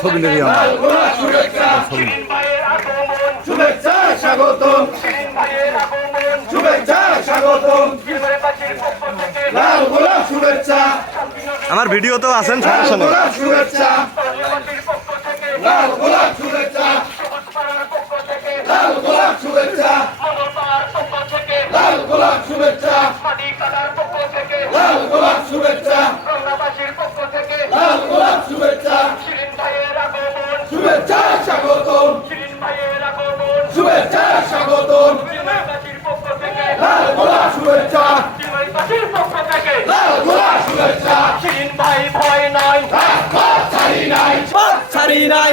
ছবি নেই আমার ভিডিও আমার ভিডিওতেও আছেন লাল সমস্যা নেই শুভেচ্ছা লাল গোলাপ শুভেচ্ছা লাল গোলাপ শুভেচ্ছা লাল গোলাপ শুভেচ্ছা লাল গোলাপ শুভেচ্ছা লাল গোলাপ শুভেচ্ছা শুভেচ্ছা স্বাগতম শুভেচ্ছা স্বাগতম লাল গোলাপ শুভেচ্ছা লাল গোলাপ শুভেচ্ছা ভাই ভয় নাই রাজপথ ছাড়ি নাই পথ ছাড়ি নাই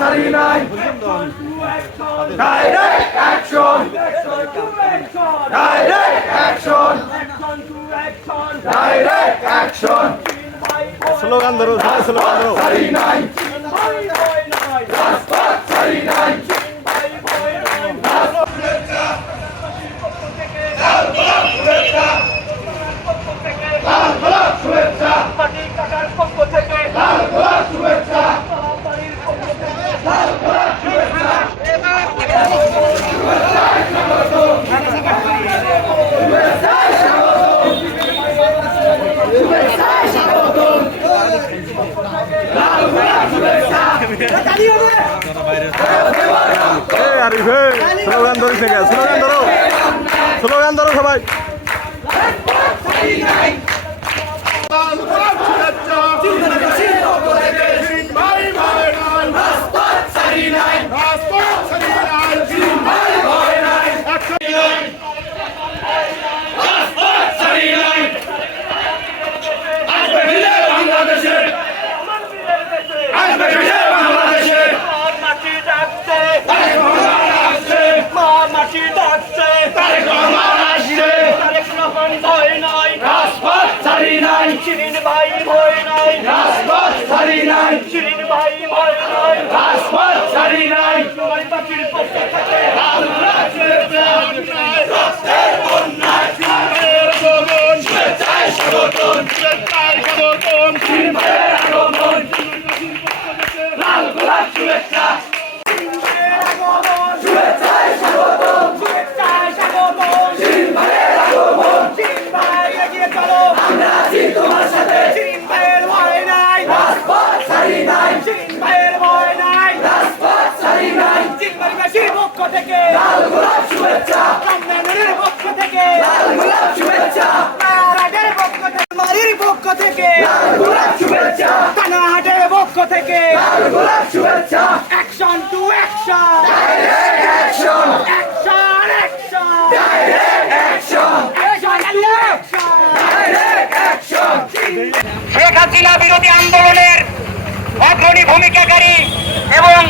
ছাড়ি নাই। Direct action direct action direct action slogan ধরো স্লোগান ধরো। ছাড়ি নাই রাজপথ ছাড়ি নাই লাল গোলাপ শুভেচ্ছা লাল গোলাপ শুভেচ্ছা পক্ষ থেকে লাল গোলাপ শুভেচ্ছা এই আরিফ এই, স্লোগান ধরিস? স্লোগান ধরো স্লোগান ধরো সবাই লাল গোলাপ শুভেচ্ছা ভাই ভাই নাই রাজপথ ছাড়ি নাই রাজপথ ছাড়ি নাই ভাই ভাই নাই রাজপথ ছাড়ি নাই আসবে ফিরে বাংলাদেশে আসবে ফিরে বাংলাদেশে মাটি ডাকছে তারেক রহমান আসছে মা মাটি ডাকছে তারেক রহমান আসছে তারেক রহমান ভয় নাই রাজপথ ছাড়ি নাই শিরিন ভাই নাই রাজপথ ছাড়ি নাই সবাই পাখির পক্ষ থেকে লাল গোলাপ শুভেচ্ছা রক্তের বন্যায় সিংহের আগমন শুভেচ্ছায় স্বাগতম শুভেচ্ছায় স্বাগতম সিংহের আগমন লাল গোলাপ শুভেচ্ছা শুভেচ্ছায় স্বাগতম শুভেচ্ছায় স্বাগতম সিংহের আগমন শিরিন ভাই এগিয়ে চলো আমরা আছি তোমার সাথে শিরিন ভাইয়ের ভয় নাই রাজপথ ছাড়ি নাই শিরিন ভাইয়ের ভয় নাই রাজপথ ছাড়ি নাই চিনবাড়িবাসীর পক্ষ থেকে লাল গোলাপ শুভেচ্ছা। রমজানের পক্ষ থেকে। লাল গোলাপ শুভেচ্ছা। নারায়ণের পক্ষ থেকে। বাড়ির পক্ষ থেকে। লাল গোলাপ শুভেচ্ছা। কানাহাটের পক্ষ থেকে। লাল গোলাপ শুভেচ্ছা। Action to action action action action action action Sheikh Hasina বিরোধী আন্দোলনের অগ্রণী ভূমিকাকারী এবং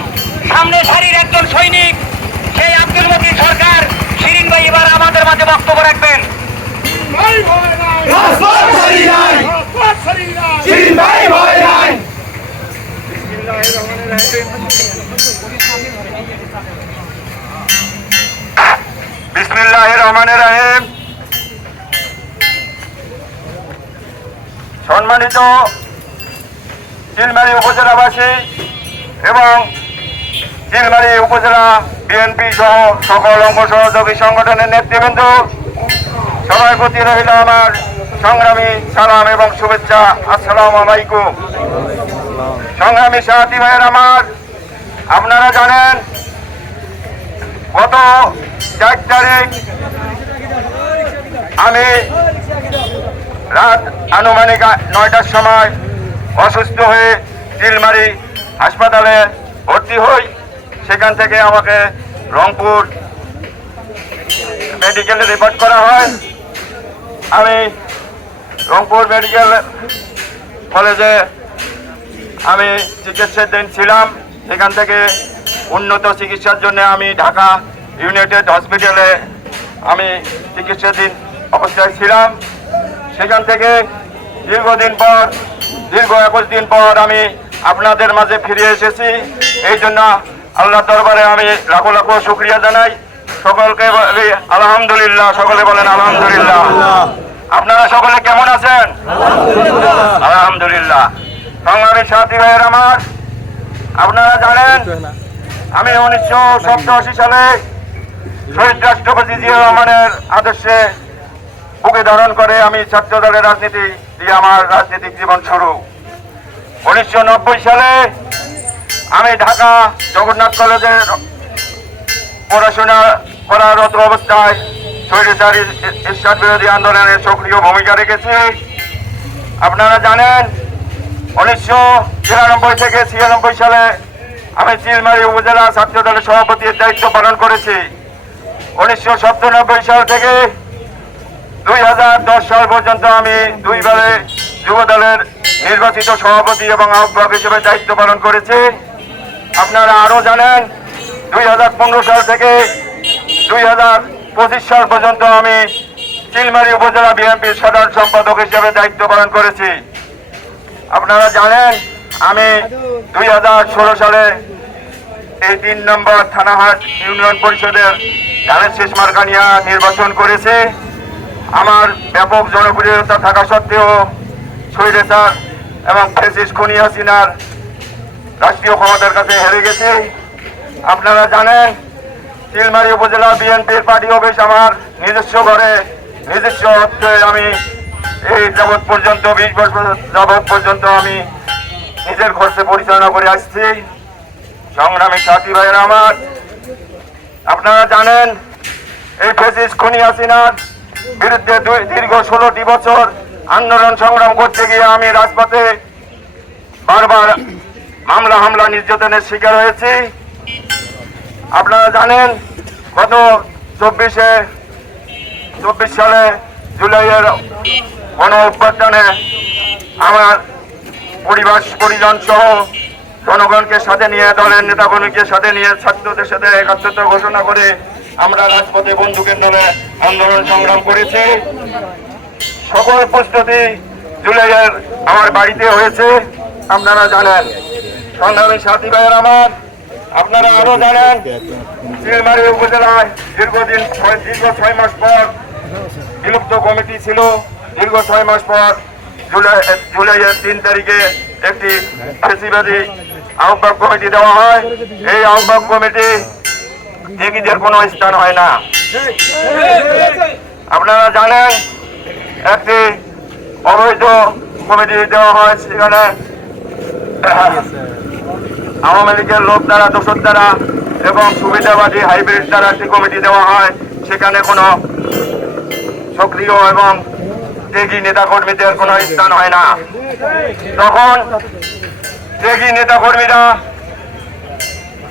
সামনে সারির একজন সৈনিক সেই আব্দুল মতিন সরকার শিরিন ভাই এবার আমাদের মাঝে বক্তব্য রাখবেন। বিসমিল্লাহ রহমানের রাহিম। সম্মানিত চিলমারি উপজেলাবাসী এবং চিলমারি উপজেলা বিএনপি সহ সকল অঙ্গ সহযোগী সংগঠনের নেতৃবৃন্দ সবার প্রতি রইল আমার সংগ্রামী সালাম এবং শুভেচ্ছা। আসসালাম আলাইকুম। সংগ্রামী সাথী ভাইয়ের আমার, আপনারা জানেন, গত চার তারিখ আমি রাত আনুমানিক নয়টার সময় অসুস্থ হয়ে চিলমারি হাসপাতালে ভর্তি হই। সেখান থেকে আমাকে রংপুর মেডিকেলে রিপোর্ট করা হয়। আমি রংপুর মেডিকেল কলেজে আমি চিকিৎসার দিন ছিলাম। সেখান থেকে উন্নত চিকিৎসার জন্য আমি ঢাকা ইউনাইটেড হসপিটালে আমি চিকিৎসাধীন অবস্থায় ছিলাম। সেখান থেকে দীর্ঘদিন পর, দীর্ঘ একুশ দিন পর আমি আপনাদের মাঝে ফিরে এসেছি। এই জন্য আল্লাহ দরবারে আমি লাখো লাখো শুক্রিয়া জানাই। সকলকে আলহামদুলিল্লাহ সকলে বলেন আলহামদুলিল্লাহ। আপনারা সকলে কেমন আছেন? আলহামদুলিল্লাহ। সংগ্রামী সাথী ভাইয়ের আমার আপনারা জানেন আমি উনিশশো সপ্তাশি সালে শহীদ রাষ্ট্রপতি জিয়া রহমানের আদর্শে বুকে ধারণ করে আমি ছাত্র দলের রাজনীতি দিয়ে আমার রাজনৈতিক জীবন শুরু। উনিশশো নব্বই সালে আমি ঢাকা জগন্নাথ কলেজে পড়াশোনা করারত অবস্থায় স্বৈরাচারী ইস্টার বিরোধী আন্দোলনে সক্রিয় ভূমিকা রেখেছি। আপনারা জানেন, উনিশশো তিরানব্বই থেকে ছিয়ানব্বই সালে আমি চিলমারি উপজেলা ছাত্র দলের সভাপতির দায়িত্ব পালন করেছি। উনিশশো সপ্তানব্বই সাল থেকে দুই হাজার দশ সাল পর্যন্ত আমি দুইবারে যুব দলের নির্বাচিত সভাপতি এবং আহ্বায়ক হিসেবে দায়িত্ব পালন করেছি। আপনারা আরও জানেন, দুই হাজার পনেরো সাল থেকে দুই হাজার পঁচিশ সাল পর্যন্ত আমি চিলমারি উপজেলা বিএনপির সাধারণ সম্পাদক হিসেবে দায়িত্ব পালন করেছি। আপনারা জানেন, আমি দুই হাজার ষোলো সালে এই তিন নম্বর থানাহাট ইউনিয়ন পরিষদের ধানের শেষ মার্কানিয়া নির্বাচন করেছে। আমার ব্যাপক জনপ্রিয়তা থাকা সত্ত্বেও শৈলেসার এবং ফেসিস খুনি হাসিনার রাষ্ট্রীয় ক্ষমতার কাছে হেরে গেছে। আপনারা জানেন চিলমারি উপজেলা বিএনপির পার্টি অফিস আমার নিজস্ব ঘরে, নিজস্ব অর্থে আমি এই যাবৎ পর্যন্ত, বিশ বছর যাবৎ পর্যন্ত আমি নিজের খরচে পরিচালনা করে আসছি। সংগ্রামী সাথী ভাইয়েরা আমার, আপনারা জানেন, এই ফেসিস খুনি হাসিনার বিরুদ্ধে দীর্ঘ ষোলোটি বছর আন্দোলন সংগ্রাম করতে গিয়ে আমি রাজপথে বারবার মামলা, হামলা, নির্যাতনের শিকার হয়েছি। আপনারা জানেন, গত চব্বিশে, চব্বিশ সালে জুলাইয়ের গণ অভ্যর্থনে আমার পরিবার পরিজন সহ জনগণকে সাথে নিয়ে, দলের নেতাকর্মীকে সাথে নিয়ে, ছাত্রদের সাথে একাত্মতা ঘোষণা করে আমরা রাজপথে বন্দুকের দলে আন্দোলন সংগ্রাম করেছি। সকল প্রস্তুতি জুলাইয়ের আমার বাড়িতে হয়েছে, আপনারা জানেন। সংগ্রামী সাথী ভাইয়ের আমার, আপনারা আরও জানেন চিলমারি উপজেলায় দীর্ঘদিন দীর্ঘ ছয় মাস পর বিলুপ্ত কমিটি ছিল। দীর্ঘ ছয় মাস পর জুলাই, জুলাইয়ের তিন তারিখে একটি ফেসিবাদী আহ্বায়ক কমিটি দেওয়া হয়। এই আহ্বায়ক কমিটি টেকিদের কোনো স্থান হয় না। আপনারা জানেন, একটি অবৈধ কমিটি দেওয়া হয় সেখানে। আওয়ামী লীগের লোক দ্বারা, দোষর দ্বারা এবং সুবিধাবাদী হাইব্রিড দ্বারা একটি কমিটি দেওয়া হয়, সেখানে কোনো সক্রিয় এবং ত্যাগী নেতাকর্মীদের কোনো স্থান হয় না। তখন ত্যাগী নেতাকর্মীরা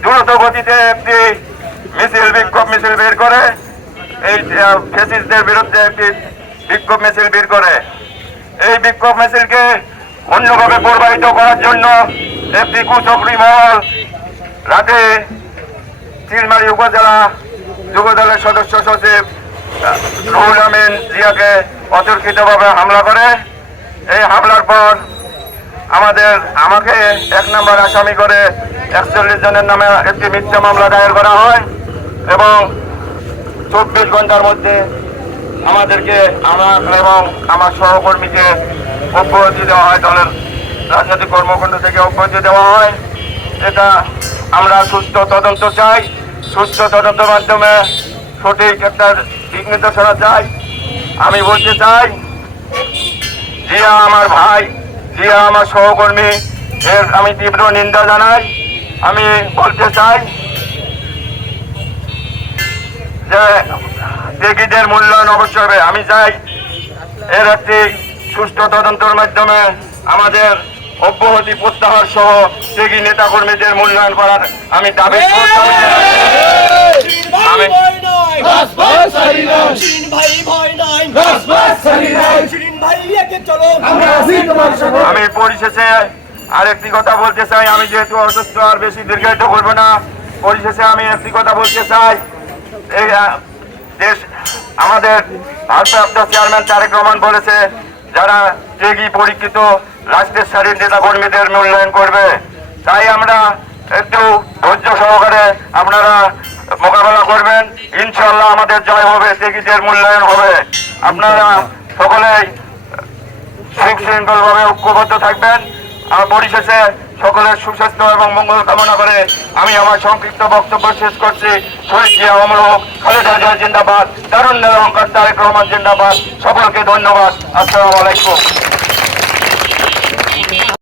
দ্রুত গতিতে একটি মিছিল, বিক্ষোভ মিছিল বের করে, এই ফেসিসদের বিরুদ্ধে একটি বিক্ষোভ মিছিল বের করে। এই বিক্ষোভ মিছিলকে অন্যভাবে প্রবাহিত করার জন্য একটি কুচক্রী মহল রাতে চিলমারি উপজেলা যুব দলের সদস্য সচিব রুহুল আমিন জিয়াকে অতর্কিতভাবে হামলা করে এই হামলার পর আমাদের আমাকে এক নম্বর আসামি করে একচল্লিশ জনের নামে একটি মিথ্যা মামলা দায়ের করা হয় এবং চব্বিশ ঘণ্টার মধ্যে আমাদেরকে আমার এবং আমার সহকর্মীকে অব্যাহতি দেওয়া হয় দলের রাজনৈতিক কর্মকাণ্ড থেকে অব্যাহতি দেওয়া হয়, এটা আমরা সুস্থ তদন্ত চাই। সুস্থ তদন্তের মাধ্যমে সঠিক একটা দিক নির্দেশনা চাই। আমি বলতে চাই, জিয়া আমার ভাই, জিয়া আমার সহকর্মী, এর আমি তীব্র নিন্দা জানাই। আমি বলতে চাই যে ত্যাগীদের মূল্যায়ন অবশ্যই হবে। আমি চাই এর একটি সুষ্ঠু তদন্তের মাধ্যমে আমাদের অব্যাহতি প্রত্যাহার সহ ত্যাগী নেতাকর্মীদের মূল্যায়ন করার আমি দাবি। আমি শিরিন ভাই ভয় নাই শিরিন ভাই একে চলো। আমি পরিশেষে আর একটি কথা বলতে চাই। আমি যেহেতু অসুস্থ আর বেশি দীর্ঘায়িত করব না পরিশেষে আমি একটি কথা বলতে চাই। এই দেশ আমাদের ভারপ্রাপ্ত চেয়ারম্যান তারেক রহমান বলেছে যারা ত্যাগী পরীক্ষিত রাষ্ট্রের সারির নেতা কর্মীদের মূল্যায়ন করবে, তাই আমরা একটু ধৈর্য সহকারে আপনারা মোকাবেলা করবেন। ইনশাল্লাহ আমাদের জয় হবে ত্যাগীদের মূল্যায়ন হবে। আপনারা সকলেই সুখ ভাবে ঐক্যবদ্ধ থাকবেন। আর পরিশেষে সকলের সুস্বাস্থ্য এবং মঙ্গল কামনা করে আমি আমার সংক্ষিপ্ত বক্তব্য শেষ করছি। শহীদ জিয়া অমর খালেদা জিয়া জিন্দাবাদ দারুণ অহংকার তারেক রহমান জিন্দাবাদ। সকলকে ধন্যবাদ। আসসালামু আলাইকুম।